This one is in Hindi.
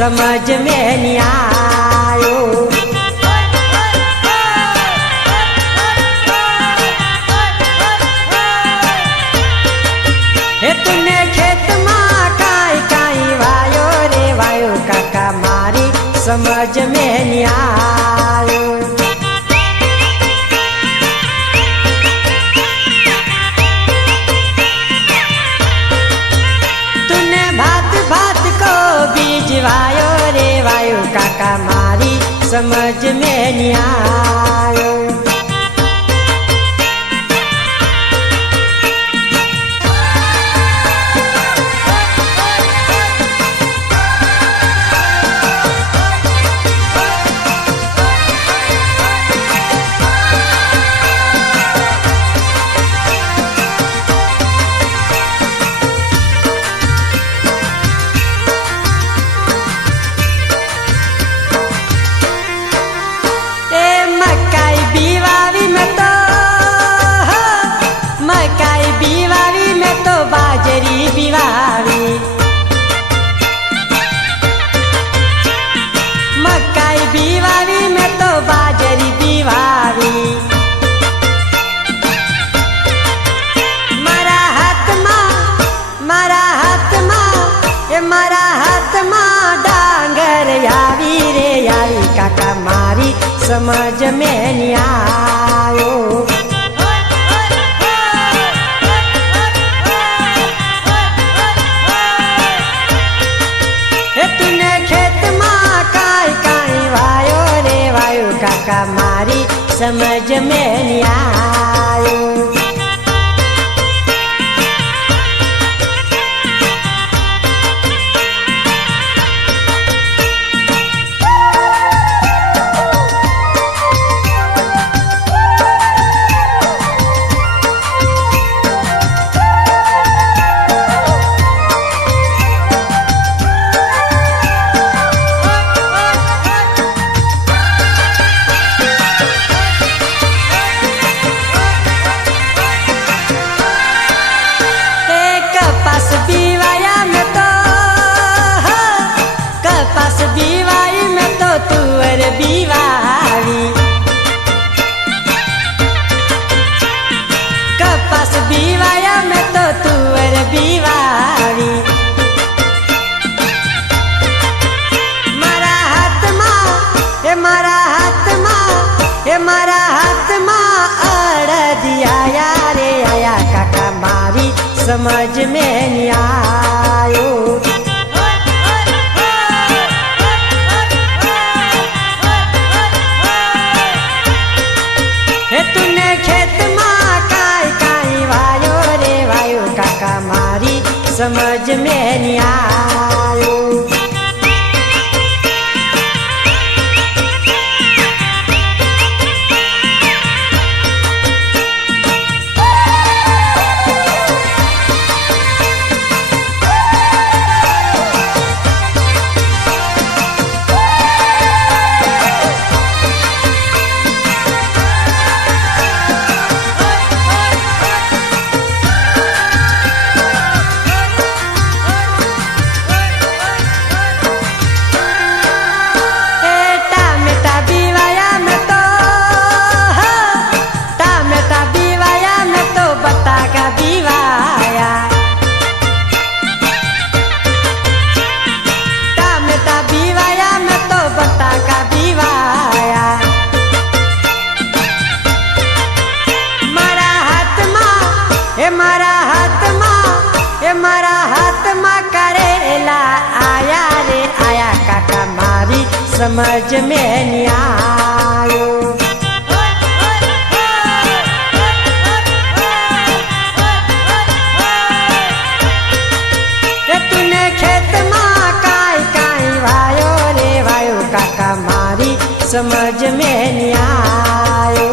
समझ में नहीं आयो। हे तूने खेत माँ काई काई वायो रे वायो काका मारी समझ में नहीं आयो। तूने भात भात को बीज वायो रे वायो काका मारी समझ में नहीं आयो। बाजरी बिवावी मकाई बिवावी में तो बाजरी बिवावी। मारा हाथ माँ डांगर यावी रे यावी काका मारी समझ में नहीं आयो। तूने खेत माँ काई काई वायो रे वायो काका मारी समझ में नहीं आयो। बीवाई में तो तुअर बीवारी कपास बीवाया में तो तुअर बीवारी। मारा हाथ माँ अड़ दिया यारे आया काका मारी समझ में नहीं आयो। तूने खेत माँ काई काई वायो रे वायो काका मारी समझ में नहीं आयो। मारा हाथ माँ करेला आया रे आया काका मारी समझ में नहीं आयो। तूने खेत माँ काई काई वायो रे वायो काका मारी समझ में नहीं आयो।